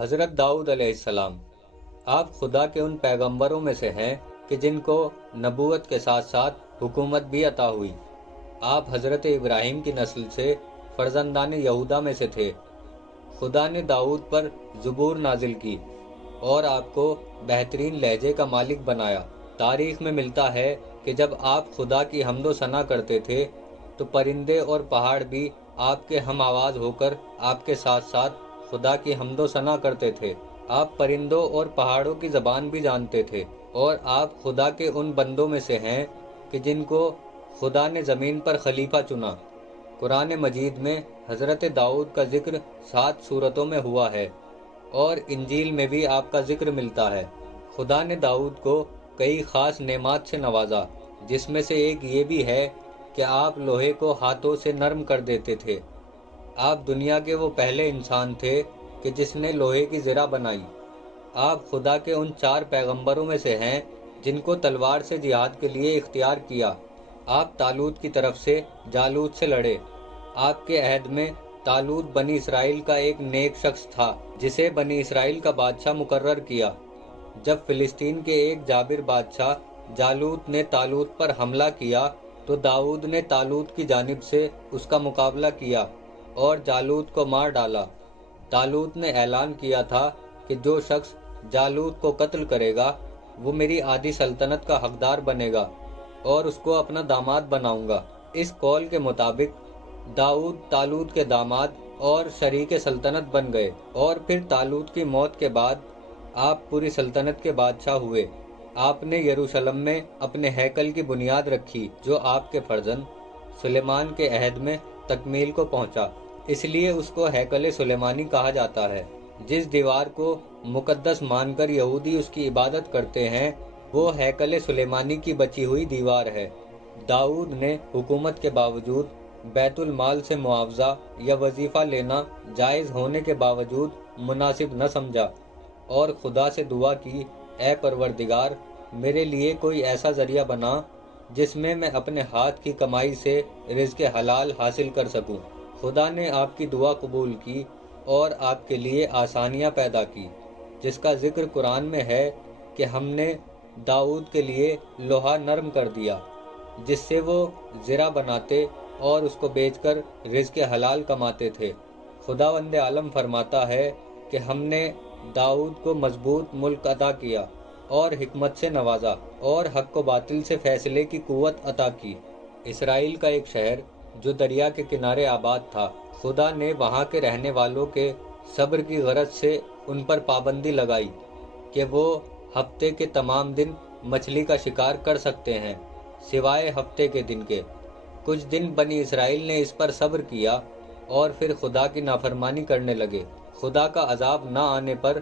حضرت داؤد علیہ السلام، آپ خدا کے ان پیغمبروں میں سے ہیں کہ جن کو نبوت کے ساتھ ساتھ حکومت بھی عطا ہوئی۔ آپ حضرت ابراہیم کی نسل سے فرزندان یہودا میں سے تھے۔ خدا نے داؤد پر زبور نازل کی اور آپ کو بہترین لہجے کا مالک بنایا۔ تاریخ میں ملتا ہے کہ جب آپ خدا کی حمد و ثنا کرتے تھے تو پرندے اور پہاڑ بھی آپ کے ہم آواز ہو کر آپ کے ساتھ ساتھ خدا کی حمد و ثنا کرتے تھے۔ آپ پرندوں اور پہاڑوں کی زبان بھی جانتے تھے، اور آپ خدا کے ان بندوں میں سے ہیں کہ جن کو خدا نے زمین پر خلیفہ چنا۔ قرآن مجید میں حضرت داؤد کا ذکر 7 سورتوں میں ہوا ہے، اور انجیل میں بھی آپ کا ذکر ملتا ہے۔ خدا نے داؤد کو کئی خاص نعمات سے نوازا، جس میں سے ایک یہ بھی ہے کہ آپ لوہے کو ہاتھوں سے نرم کر دیتے تھے۔ آپ دنیا کے وہ پہلے انسان تھے کہ جس نے لوہے کی زرہ بنائی۔ آپ خدا کے ان 4 پیغمبروں میں سے ہیں جن کو تلوار سے جہاد کے لیے اختیار کیا۔ آپ طالوت کی طرف سے جالوت سے لڑے۔ آپ کے عہد میں طالوت بنی اسرائیل کا ایک نیک شخص تھا جسے بنی اسرائیل کا بادشاہ مقرر کیا۔ جب فلسطین کے ایک جابر بادشاہ جالوت نے طالوت پر حملہ کیا تو داؤد نے طالوت کی جانب سے اس کا مقابلہ کیا اور جالوت کو مار ڈالا۔ طالوت نے اعلان کیا تھا کہ جو شخص جالوت کو قتل کرے گا وہ میری آدھی سلطنت کا حقدار بنے گا اور اس کو اپنا داماد بناؤں گا۔ اس قول کے مطابق داؤد طالوت کے داماد اور شریک سلطنت بن گئے، اور پھر طالوت کی موت کے بعد آپ پوری سلطنت کے بادشاہ ہوئے۔ آپ نے یروشلم میں اپنے ہیکل کی بنیاد رکھی جو آپ کے فرزند سلیمان کے عہد میں تکمیل کو پہنچا، اس لیے اس کو ہیکل سلیمانی کہا جاتا ہے۔ جس دیوار کو مقدس مان کر یہودی اس کی عبادت کرتے ہیں وہ ہیکل سلیمانی کی بچی ہوئی دیوار ہے۔ داؤد نے حکومت کے باوجود بیت المال سے معاوضہ یا وظیفہ لینا جائز ہونے کے باوجود مناسب نہ سمجھا، اور خدا سے دعا کی، اے پروردگار، میرے لیے کوئی ایسا ذریعہ بنا جس میں اپنے ہاتھ کی کمائی سے رزق حلال حاصل کر سکوں۔ خدا نے آپ کی دعا قبول کی اور آپ کے لیے آسانیاں پیدا کی، جس کا ذکر قرآن میں ہے کہ ہم نے داؤد کے لیے لوہا نرم کر دیا جس سے وہ زرہ بناتے اور اس کو بیچ کر رزق حلال کماتے تھے۔ خداوند عالم فرماتا ہے کہ ہم نے داؤد کو مضبوط ملک عطا کیا اور حکمت سے نوازا اور حق و باطل سے فیصلے کی قوت عطا کی۔ اسرائیل کا ایک شہر جو دریا کے کنارے آباد تھا، خدا نے وہاں کے رہنے والوں کے صبر کی غرض سے ان پر پابندی لگائی کہ وہ ہفتے کے تمام دن مچھلی کا شکار کر سکتے ہیں سوائے ہفتے کے دن کے۔ کچھ دن بنی اسرائیل نے اس پر صبر کیا اور پھر خدا کی نافرمانی کرنے لگے۔ خدا کا عذاب نہ آنے پر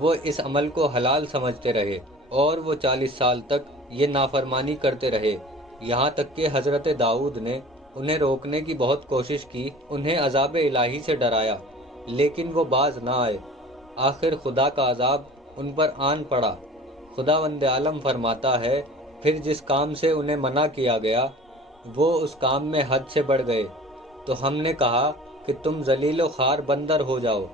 وہ اس عمل کو حلال سمجھتے رہے اور وہ 40 سال تک یہ نافرمانی کرتے رہے، یہاں تک کہ حضرت داؤد نے انہیں روکنے کی بہت کوشش کی، انہیں عذاب الہی سے ڈرایا، لیکن وہ باز نہ آئے۔ آخر خدا کا عذاب ان پر آن پڑا۔ خداوند عالم فرماتا ہے، پھر جس کام سے انہیں منع کیا گیا وہ اس کام میں حد سے بڑھ گئے، تو ہم نے کہا کہ تم ذلیل و خوار بندر ہو جاؤ۔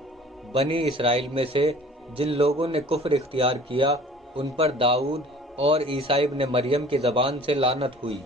بنی اسرائیل میں سے جن لوگوں نے کفر اختیار کیا ان پر داؤد اور عیسیٰ ابن مریم کی زبان سے لعنت ہوئی۔